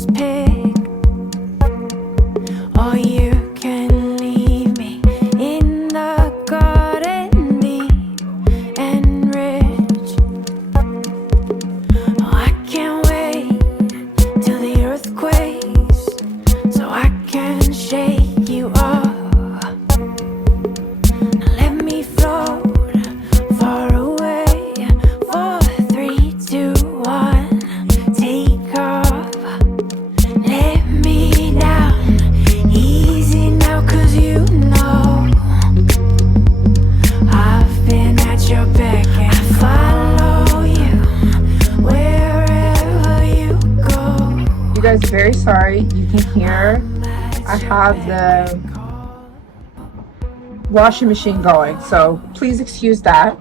just pick, or you can leave me in the garden, deep and rich. Oh, I can't wait till the earth quakes so I can shake you off. Now let me float far away. 4, 3, 2, 1, take off. Let me down easy now, 'cause you know I've been at your beck and I follow you wherever you go. You guys, very sorry. You can hear I have the washing machine going, so please excuse that.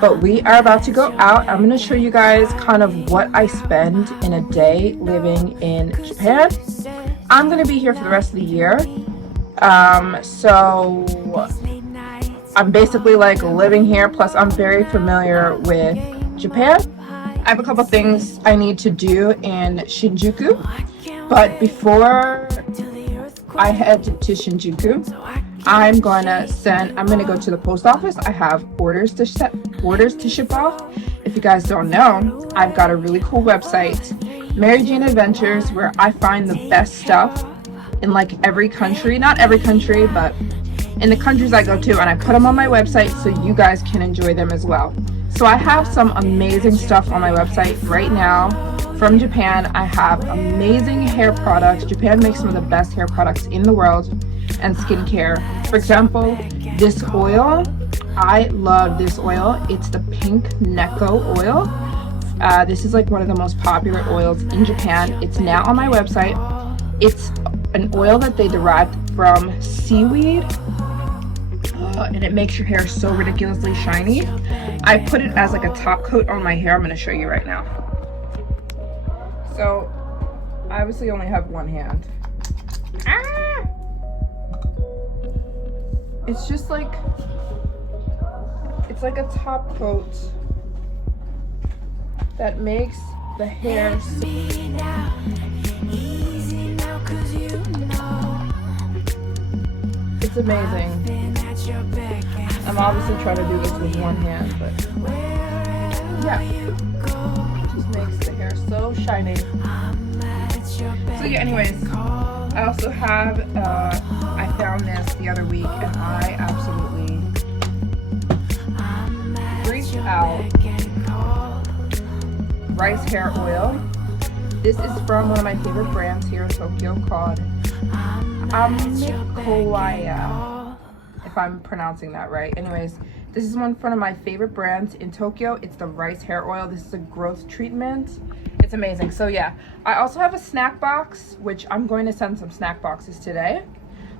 But we are about to go out. I'm going to show you guys kind of what I spend in a day living in Japan. I'm going to be here for the rest of the year. So I'm basically like living here, plus I'm very familiar with Japan. I have a couple things I need to do in Shinjuku, but before I head to Shinjuku, I'm going to go to the post office. I have orders to ship off. If you guys don't know, I've got a really cool website, Mary Jane Adventures, where I find the best stuff in like every country, not every country, but in the countries I go to, and I put them on my website so you guys can enjoy them as well. So I have some amazing stuff on my website right now from Japan. I have amazing hair products. Japan makes some of the best hair products in the world, and skincare. For example, this oil, I love this oil. It's the pink Neko oil. This is like one of the most popular oils in Japan. It's now on my website. It's an oil that they derived from seaweed, and it makes your hair so ridiculously shiny. I put it as like a top coat on my hair. I'm going to show you right now. So I obviously only have one hand. It's just like, it's like a top coat that makes the hair it's amazing. I'm obviously trying to do this with one hand, but yeah, it just makes the hair so shiny. So yeah, anyways, I also have I found this the other week, and I absolutely freaked out. Rice hair oil. This is from one of my favorite brands here in Tokyo called Amikowaya, if I'm pronouncing that right. Anyways, this is one of my favorite brands in Tokyo. It's the rice hair oil. This is a growth treatment. It's amazing. So yeah, I also have a snack box, which I'm going to send some snack boxes today,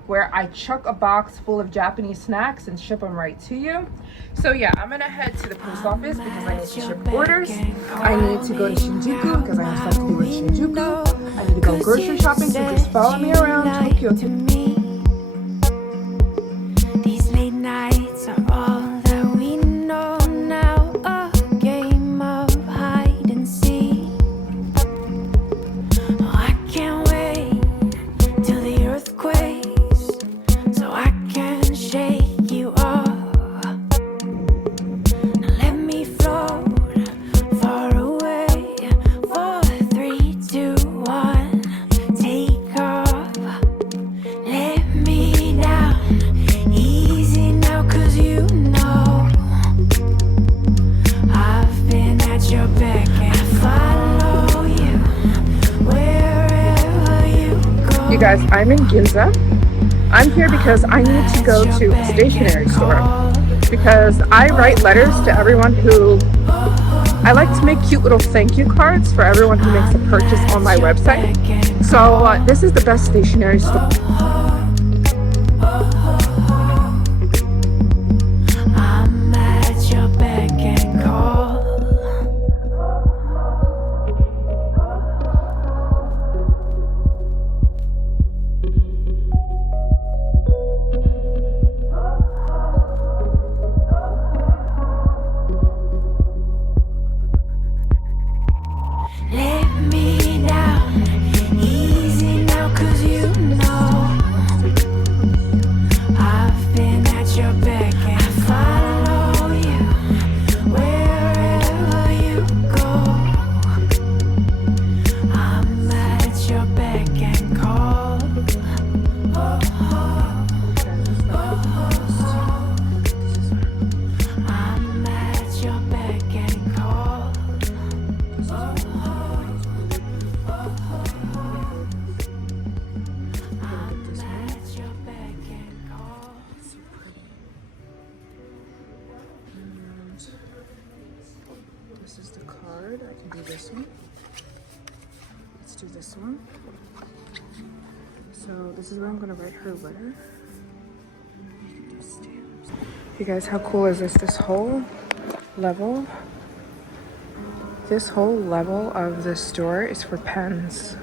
where I chuck a box full of Japanese snacks and ship them right to you. So yeah, I'm gonna head to the post office because I need to ship orders. I need to go to Shinjuku because I have stuff to do in Shinjuku. I need to go grocery shopping, so just follow me around Tokyo. These late nights are all that we know now, a game of hide and seek. Oh, I can't wait till the earth quakes so I can shake you off. Now let me float far away. 4, 3, 2, 1, take off. Let me down easy now, 'cause you know I've been at your beck and I follow you wherever you go. You guys, I'm in Ginza. I'm here because I need to go to a stationery store because I write letters to everyone who, I like to make cute little thank you cards for everyone who makes a purchase on my website. So this is the best stationery store. I'm at your beck and call. Let me down this one. Let's do this one. So this is where I'm gonna write her letter. You guys, how cool is this? This whole level of the store is for pens.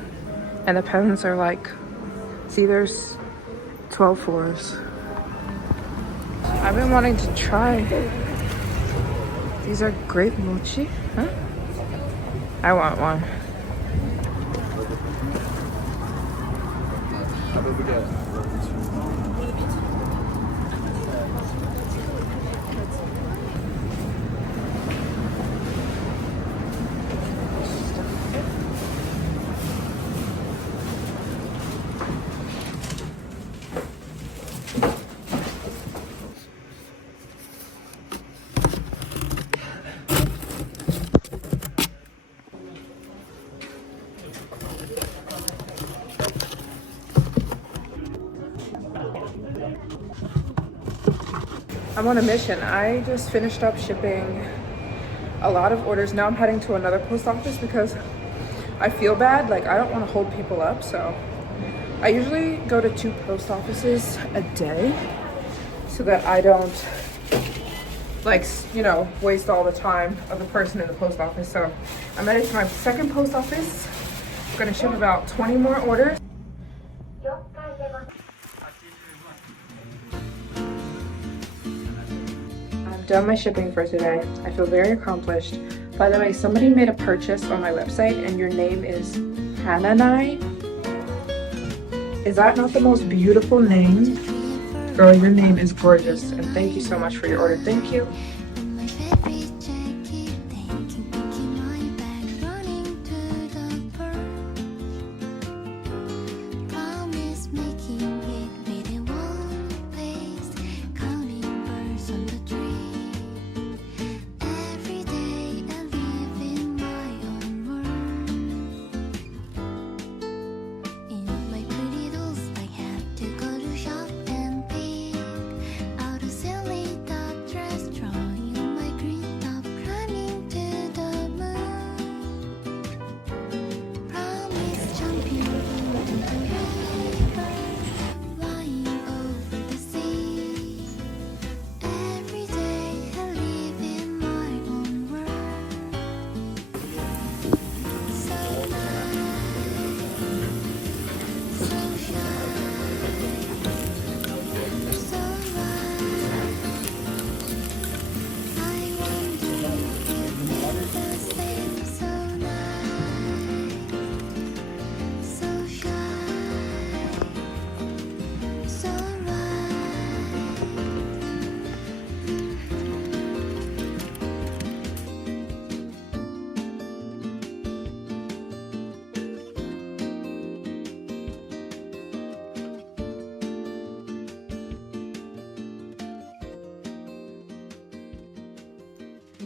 And the pens are like, see, there's 12 floors. I've been wanting to try. These are grape mochi, huh? I want one. I'm on a mission. I just finished up shipping a lot of orders. Now I'm heading to another post office because I feel bad. Like, I don't want to hold people up. So I usually go to 2 post offices a day so that I don't, like, you know, waste all the time of the person in the post office. So I'm headed to my second post office. I'm going to ship about 20 more orders. Done my shipping for today. I feel very accomplished. By the way, somebody made a purchase on my website and your name is Hananai. Is that not the most beautiful name? Girl, your name is gorgeous and thank you so much for your order. Thank you.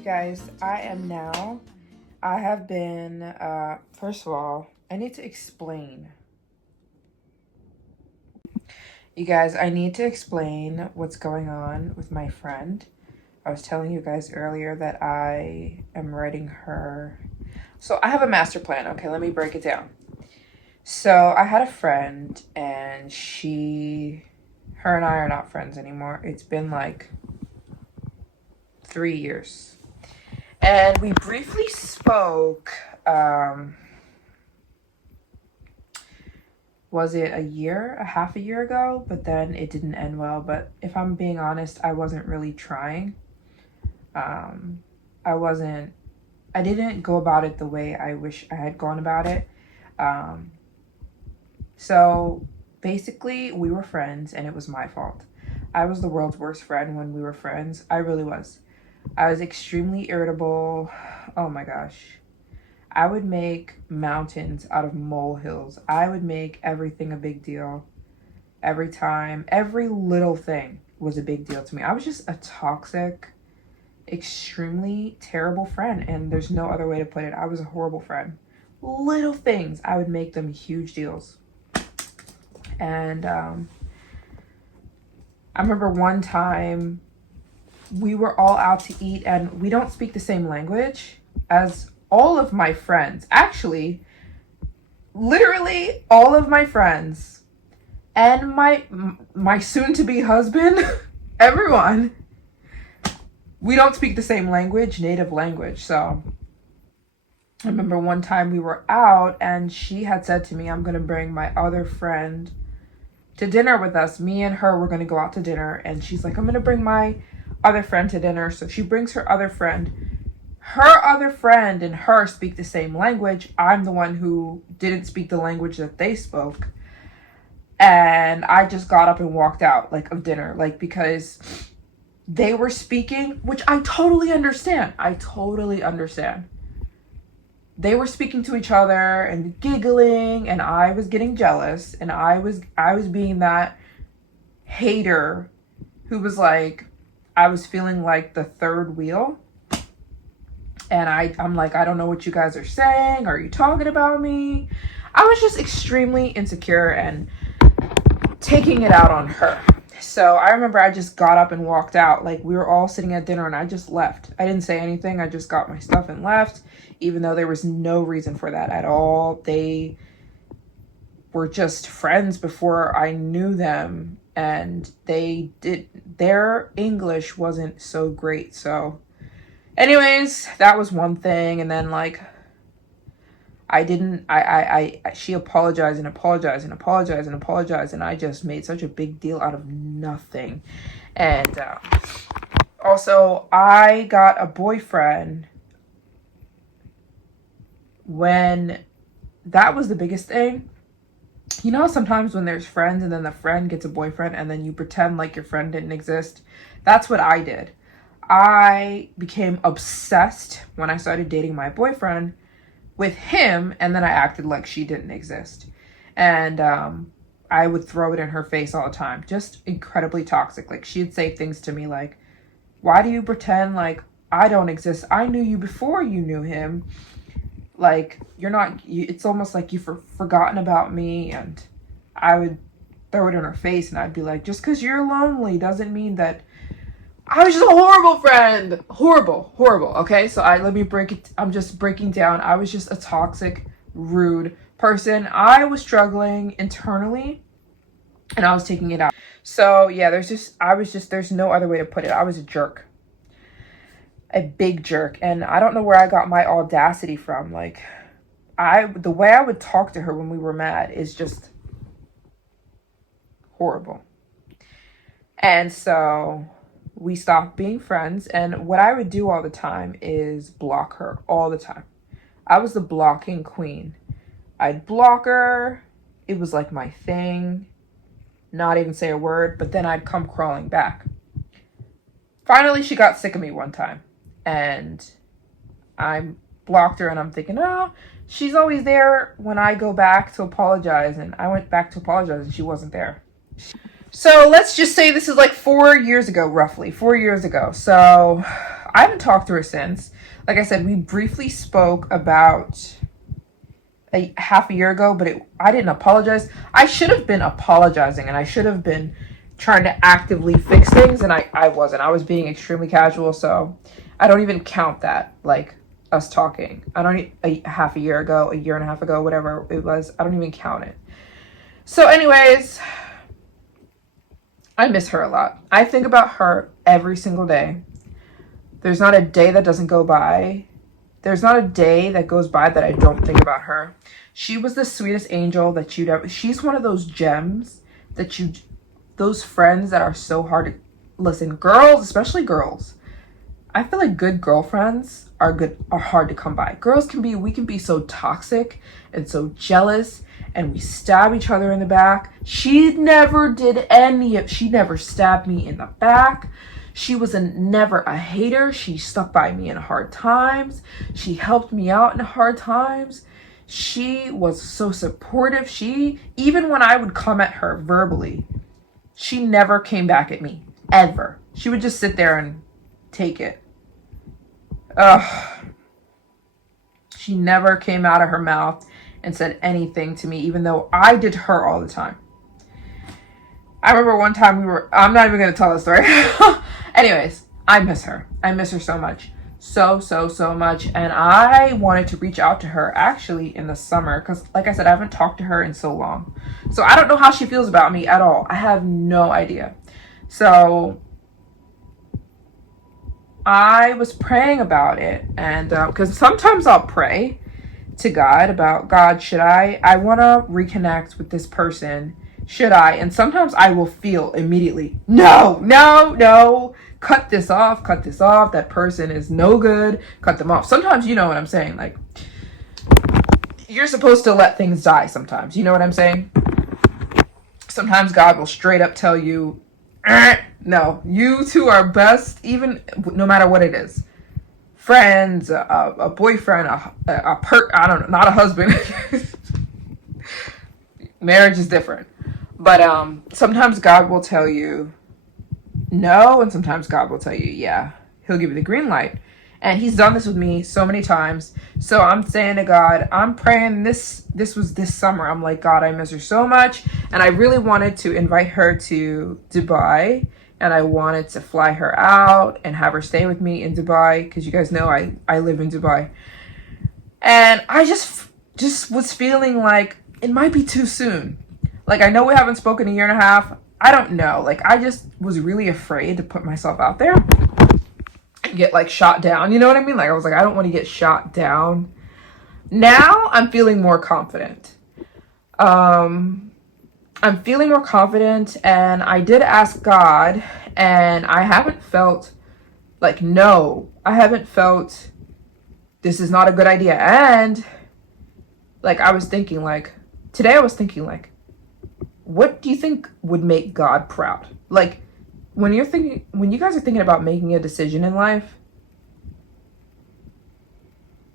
Guys, I have been, first of all, I need to explain. You guys, I need to explain what's going on with my friend. I was telling you guys earlier that I am writing her. So I have a master plan. Okay, let me break it down. So I had a friend and her and I are not friends anymore. It's been like 3 years. And we briefly spoke, was it a half a year ago? But then it didn't end well. But if I'm being honest, I wasn't really trying. I didn't go about it the way I wish I had gone about it. So basically we were friends and it was my fault. I was the world's worst friend when we were friends. I really was. I was extremely irritable. Oh my gosh. I would make mountains out of molehills. I would make everything a big deal. Every time, every little thing was a big deal to me. I was just a toxic, extremely terrible friend, and there's no other way to put it. I was a horrible friend. Little things, I would make them huge deals. And I remember one time we were all out to eat, and we don't speak the same language as all of my friends, actually, literally all of my friends and my soon-to-be husband, everyone, we don't speak the same language, native language. So I remember one time we were out and she had said to me, I'm going to bring my other friend to dinner with us. Me and her were going to go out to dinner. And she's like, I'm going to bring my other friend to dinner. So she brings her other friend. Her other friend and her speak the same language. I'm the one who didn't speak the language that they spoke. And I just got up and walked out, like, of dinner, like, because they were speaking, which I totally understand. I totally understand. They were speaking to each other and giggling, and I was getting jealous, and I was being that hater who was like, I was feeling like the third wheel. And I'm like, I don't know what you guys are saying. Are you talking about me? I was just extremely insecure and taking it out on her. So I remember I just got up and walked out. Like, we were all sitting at dinner and I just left. I didn't say anything. I just got my stuff and left, even though there was no reason for that at all. They were just friends before I knew them, and their English wasn't so great. So anyways, that was one thing. And then, like, she apologized and apologized and apologized and apologized, and I just made such a big deal out of nothing. And also, I got a boyfriend when that was the biggest thing. You know, sometimes when there's friends and then the friend gets a boyfriend and then you pretend like your friend didn't exist. That's what I did. I became obsessed when I started dating my boyfriend with him, and then I acted like she didn't exist. And I would throw it in her face all the time. Just incredibly toxic. Like, she'd say things to me like, why do you pretend like I don't exist? I knew you before you knew him. Like, it's almost like you've forgotten about me. And I would throw it in her face, and I'd be like, just because you're lonely doesn't mean that. I was just a horrible friend. Horrible. Okay, so I'm just breaking down. I was just a toxic, rude person. I was struggling internally, and I was taking it out. So yeah, there's no other way to put it. I was a jerk. A big jerk. And I don't know where I got my audacity from. Like, the way I would talk to her when we were mad is just horrible. And so we stopped being friends, and what I would do all the time is block her all the time. I was the blocking queen. I'd block her. It was like my thing. Not even say a word, but then I'd come crawling back. Finally, she got sick of me one time, and I blocked her, and I'm thinking, oh, she's always there when I go back to apologize. And I went back to apologize, and she wasn't there. So let's just say this is like 4 years ago, roughly 4 years ago. So I haven't talked to her since. Like I said, we briefly spoke about half a year ago, but I didn't apologize. I should have been apologizing, and I should have been trying to actively fix things, and I wasn't. I was being extremely casual, so I don't even count that, like, us talking. I don't half a year ago, a year and a half ago, whatever it was. I don't even count it. So anyways, I miss her a lot. I think about her every single day. There's not a day that doesn't go by. There's not a day that goes by that I don't think about her. She was the sweetest angel that you'd ever. She's one of those gems that those friends that are so hard to listen. Girls, especially girls. I feel like good girlfriends are hard to come by. We can be so toxic and so jealous, and we stab each other in the back. She never stabbed me in the back. She was never a hater. She stuck by me in hard times. She helped me out in hard times. She was so supportive. Even when I would come at her verbally, she never came back at me, ever. She would just sit there and take it. She never came out of her mouth and said anything to me, even though I did her all the time. I remember one time I'm not even going to tell the story. Anyways, I miss her. I miss her so much. so much. And I wanted to reach out to her actually in the summer because, like I said, I haven't talked to her in so long. So I don't know how she feels about me at all. I have no idea. So I was praying about it, and because sometimes I'll pray to God about, God, should I want to reconnect with this person, should I? And sometimes I will feel immediately, no, cut this off, that person is no good, cut them off. Sometimes, you know what I'm saying, like, you're supposed to let things die sometimes, you know what I'm saying? Sometimes God will straight up tell you, no, you two are best, even no matter what it is. Friends, a boyfriend, I don't know, not a husband. Marriage is different. But sometimes God will tell you no, and sometimes God will tell you, yeah. He'll give you the green light. And he's done this with me so many times. So I'm saying to God, I'm praying this was this summer. I'm like, God, I miss her so much. And I really wanted to invite her to Dubai. And I wanted to fly her out and have her stay with me in Dubai. Because you guys know I live in Dubai. And I just was feeling like it might be too soon. Like, I know we haven't spoken a year and a half. I don't know. Like, I just was really afraid to put myself out there. Get like shot down, you know what I mean? Like, I was like, I don't want to get shot down. Now I'm feeling more confident. I'm feeling more confident, and I did ask God, and I haven't felt like, no, I haven't felt this is not a good idea. And like, I was thinking, like, today I was thinking, like, what do you think would make God proud? Like, when you guys are thinking about making a decision in life,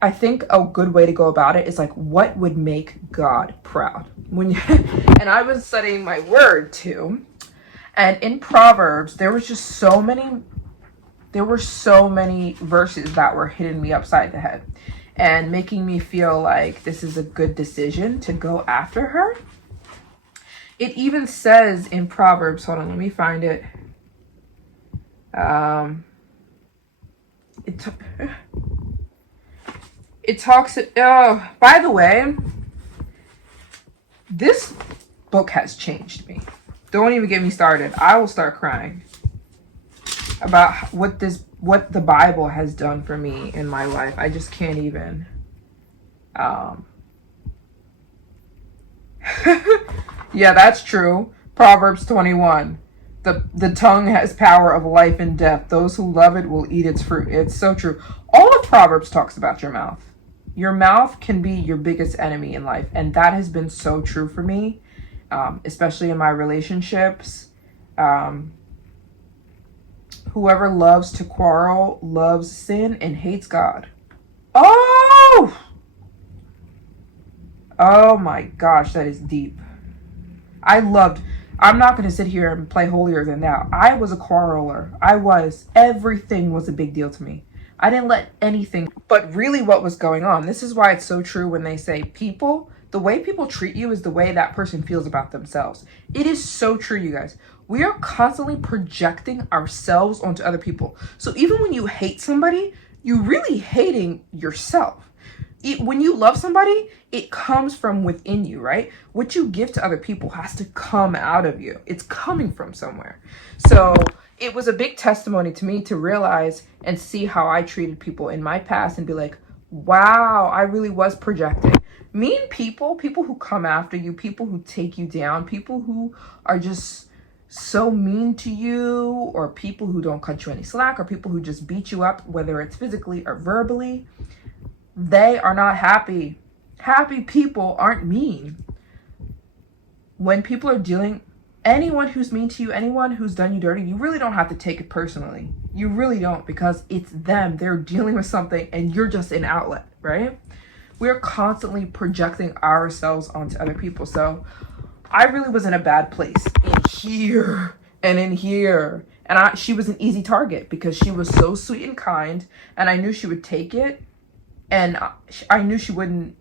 I think a good way to go about it is like, what would make God proud? And I was studying my word too, and in Proverbs there were so many verses that were hitting me upside the head and making me feel like this is a good decision to go after her. It even says in Proverbs, hold on, let me find it. It talks, oh, by the way, this book has changed me. Don't even get me started. I will start crying about what the Bible has done for me in my life. I just can't even. Yeah, that's true. Proverbs 21. The tongue has power of life and death. Those who love it will eat its fruit. It's so true. All of Proverbs talks about your mouth. Your mouth can be your biggest enemy in life. And that has been so true for me, especially in my relationships. Whoever loves to quarrel loves sin and hates God. Oh my gosh, that is deep. I'm not going to sit here and play holier than thou. I was a quarreler. Everything was a big deal to me. I didn't let anything, but really what was going on, this is why it's so true when they say the way people treat you is the way that person feels about themselves. It is so true, you guys. We are constantly projecting ourselves onto other people. So even when you hate somebody, you're really hating yourself. When you love somebody, it comes from within you, right? What you give to other people has to come out of you. It's coming from somewhere. So it was a big testimony to me to realize and see how I treated people in my past and be like, wow, I really was projecting. Mean people who come after you, people who take you down, people who are just so mean to you, or people who don't cut you any slack, or people who just beat you up, whether it's physically or verbally. They are not happy. Happy people aren't mean. When people are anyone who's mean to you, anyone who's done you dirty, you really don't have to take it personally. You really don't, because it's them. They're dealing with something and you're just an outlet, right? We're constantly projecting ourselves onto other people. So I really was in a bad place in here and in here. And she was an easy target because she was so sweet and kind, and I knew she would take it. And I knew she wouldn't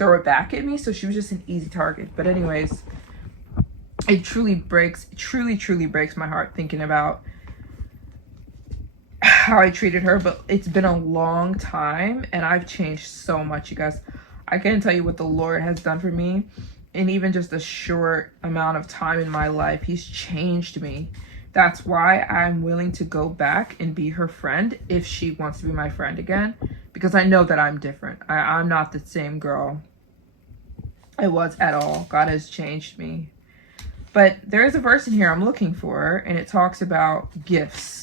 throw it back at me, so she was just an easy target. But anyways, it truly breaks my heart thinking about how I treated her, but it's been a long time and I've changed so much, you guys. I can't tell you what the Lord has done for me in even just a short amount of time in my life. He's changed me. That's why I'm willing to go back and be her friend if she wants to be my friend again, because I know that I'm different. I'm not the same girl I was at all. God has changed me. But there is a verse in here I'm looking for, and it talks about gifts.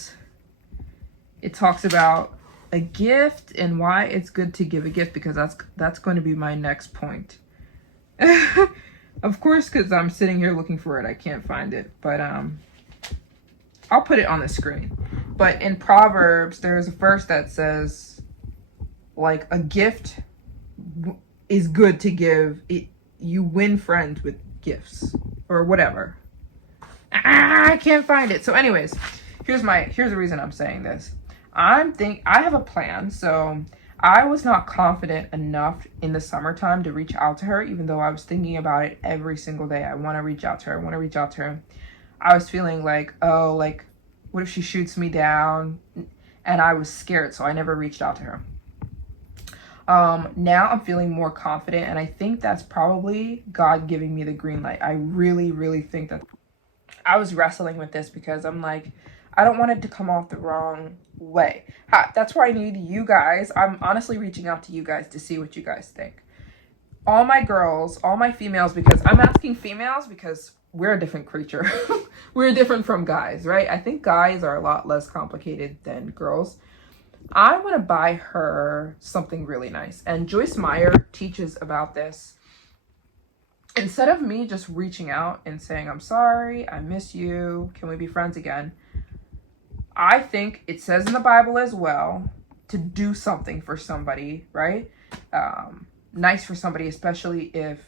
It talks about a gift and why it's good to give a gift, because that's going to be my next point. Of course, because I'm sitting here looking for it, I can't find it. But I'll put it on the screen. But in Proverbs, there's a verse that says, like, a gift is good to give. You win friends with gifts or whatever. I can't find it. So anyways, here's the reason I'm saying this. I have a plan. So I was not confident enough in the summertime to reach out to her, even though I was thinking about it every single day. I want to reach out to her. I was feeling like, oh, like, what if she shoots me down? And I was scared, so I never reached out to her. Now I'm feeling more confident, and I think that's probably God giving me the green light. I really, really think that. I was wrestling with this because I'm like, I don't want it to come off the wrong way. That's why I need you guys. I'm honestly reaching out to you guys to see what you guys think. All my girls, all my females, because I'm asking females because we're a different creature. We're different from guys, right? I think guys are a lot less complicated than girls. I want to buy her something really nice. And Joyce Meyer teaches about this. Instead of me just reaching out and saying, I'm sorry, I miss you, can we be friends again? I think it says in the Bible as well to do something for somebody, right? Nice for somebody, especially if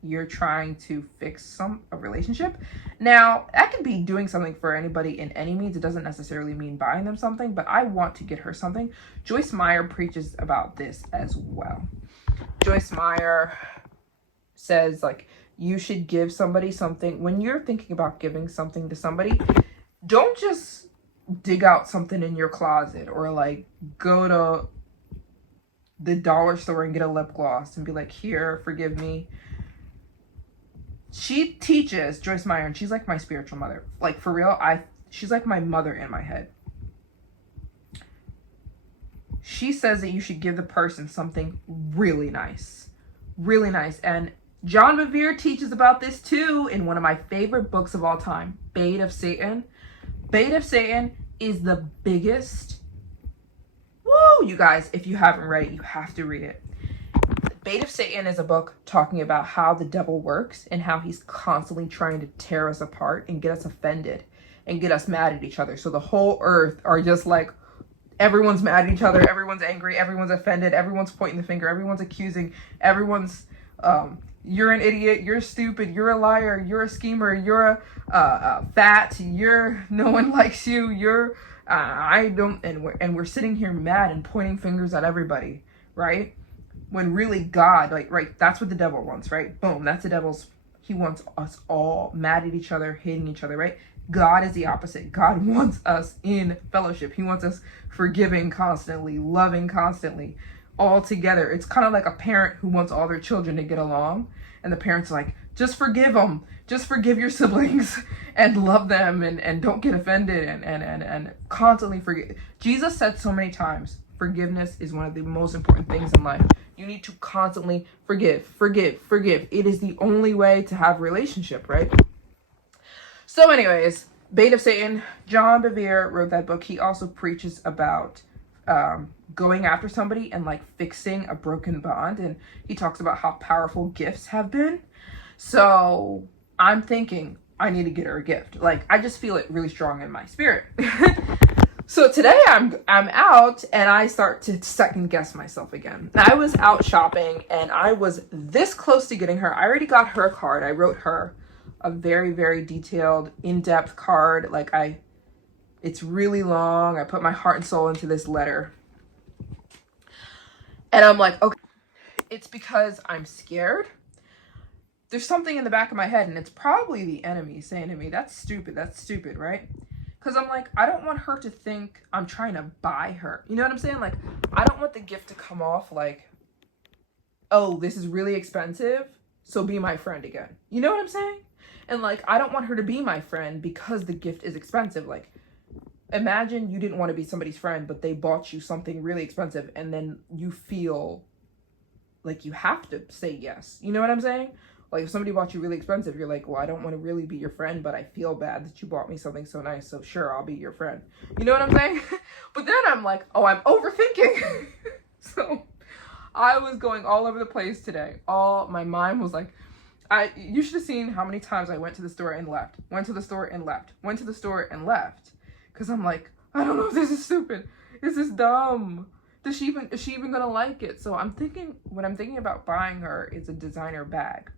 you're trying to fix a relationship. Now, that could be doing something for anybody in any means. It doesn't necessarily mean buying them something, but I want to get her something. Joyce Meyer preaches about this as well. Joyce Meyer says, like, you should give somebody something. When you're thinking about giving something to somebody, don't just dig out something in your closet or like go to the dollar store and get a lip gloss and be like, here, forgive me. She teaches, Joyce Meyer, and she's like my spiritual mother. Like, for real, she's like my mother in my head. She says that you should give the person something really nice. Really nice. And John Bevere teaches about this too in one of my favorite books of all time, Bait of Satan. Bait of Satan is the biggest. Woo, you guys, if you haven't read it, you have to read it. Bait of Satan is a book talking about how the devil works and how he's constantly trying to tear us apart and get us offended and get us mad at each other. So the whole earth are just like, everyone's mad at each other, everyone's angry, everyone's offended, everyone's pointing the finger, everyone's accusing, everyone's you're an idiot, you're stupid, you're a liar, you're a schemer, you're a fat, no one likes you, and we're sitting here mad and pointing fingers at everybody, right? When really God, like, right, that's what the devil wants, right? Boom, that's the devil's, he wants us all mad at each other, hating each other, right? God is the opposite. God wants us in fellowship. He wants us forgiving constantly, loving constantly, all together. It's kind of like a parent who wants all their children to get along, and the parents are like, just forgive them, just forgive your siblings and love them and don't get offended and constantly forgive. Jesus said so many times, forgiveness is one of the most important things in life. You need to constantly forgive. It is the only way to have a relationship, right? So anyways, Bait of Satan, John Bevere wrote that book. He also preaches about going after somebody and like fixing a broken bond. And he talks about how powerful gifts have been. So I'm thinking I need to get her a gift. Like, I just feel it really strong in my spirit. So today I'm out and I start to second guess myself again. I was out shopping and I was this close to getting her. I already got her a card. I wrote her a very, very detailed, in-depth card. Like, it's really long. I put my heart and soul into this letter. And I'm like, okay, it's because I'm scared. There's something in the back of my head, and it's probably the enemy saying to me, that's stupid, right? Because I'm like, I don't want her to think I'm trying to buy her. You know what I'm saying? Like, I don't want the gift to come off like, oh, this is really expensive, so be my friend again. You know what I'm saying? And like, I don't want her to be my friend because the gift is expensive. Like, imagine you didn't want to be somebody's friend, but they bought you something really expensive, and then you feel like you have to say yes. You know what I'm saying? Like, if somebody bought you really expensive, you're like, well, I don't want to really be your friend, but I feel bad that you bought me something so nice, so sure, I'll be your friend. You know what I'm saying? But then I'm like, oh, I'm overthinking. So I was going all over the place today. My mind was like, you should have seen how many times I went to the store and left, went to the store and left, went to the store and left. Because I'm like, I don't know if this is stupid. This is dumb. Is she even gonna like it? So when I'm thinking about buying her, it's a designer bag.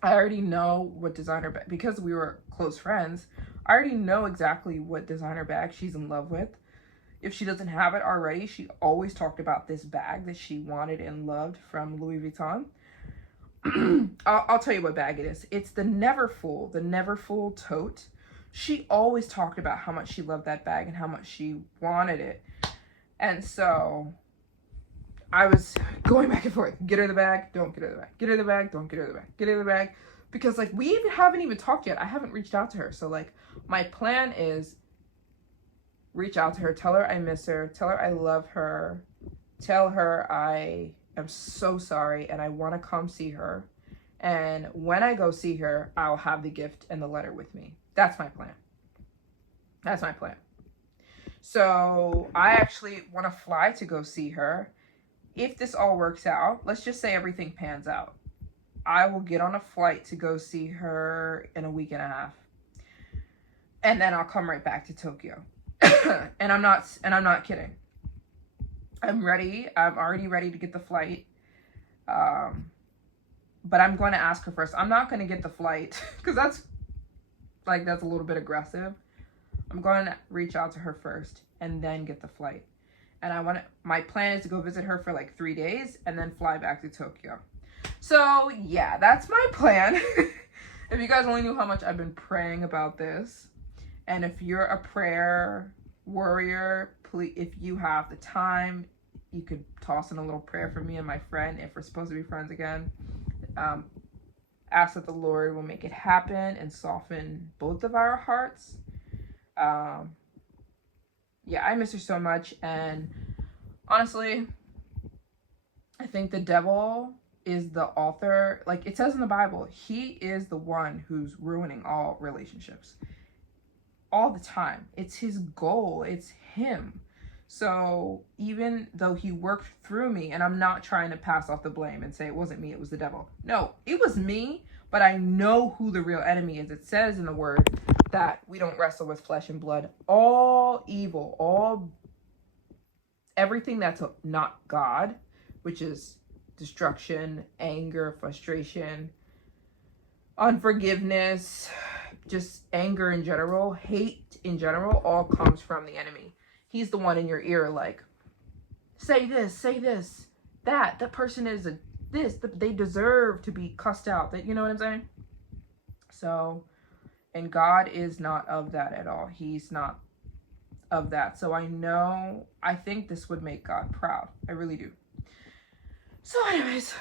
I already know what designer bag, because we were close friends, I already know exactly what designer bag she's in love with. If she doesn't have it already, she always talked about this bag that she wanted and loved from Louis Vuitton. I'll tell you what bag it is. It's the Neverfull tote. She always talked about how much she loved that bag and how much she wanted it. And so I was going back and forth. Get her the bag, don't get her the bag. Get her the bag, don't get her the bag. Get her the bag. Because like haven't even talked yet. I haven't reached out to her. So like my plan is reach out to her, tell her I miss her, tell her I love her, tell her I am so sorry and I want to come see her. And when I go see her, I'll have the gift and the letter with me. That's my plan. That's my plan. So I actually want to fly to go see her. If this all works out, let's just say everything pans out, I will get on a flight to go see her in a week and a half. And then I'll come right back to Tokyo. And I'm not kidding. I'm ready. I'm already ready to get the flight. But I'm going to ask her first. I'm not going to get the flight because that's a little bit aggressive. I'm going to reach out to her first and then get the flight. And my plan is to go visit her for like 3 days and then fly back to Tokyo. So yeah, that's my plan. If you guys only knew how much I've been praying about this. And if you're a prayer warrior, please, if you have the time, you could toss in a little prayer for me and my friend if we're supposed to be friends again. Ask that the Lord will make it happen and soften both of our hearts. Yeah, I miss her so much. And honestly, I think the devil is the author. Like it says in the Bible, he is the one who's ruining all relationships all the time. It's his goal. It's him. So even though he worked through me, and I'm not trying to pass off the blame and say it wasn't me, it was the devil. No, it was me, but I know who the real enemy is. It says in the word that we don't wrestle with flesh and blood. All evil, everything that's not God, which is destruction, anger, frustration, unforgiveness, just anger in general, hate in general, all comes from the enemy. He's the one in your ear like, say this, that person is they deserve to be cussed out. That, you know what I'm saying? So, and God is not of that at all. He's not of that. So I think this would make God proud. I really do. So anyways,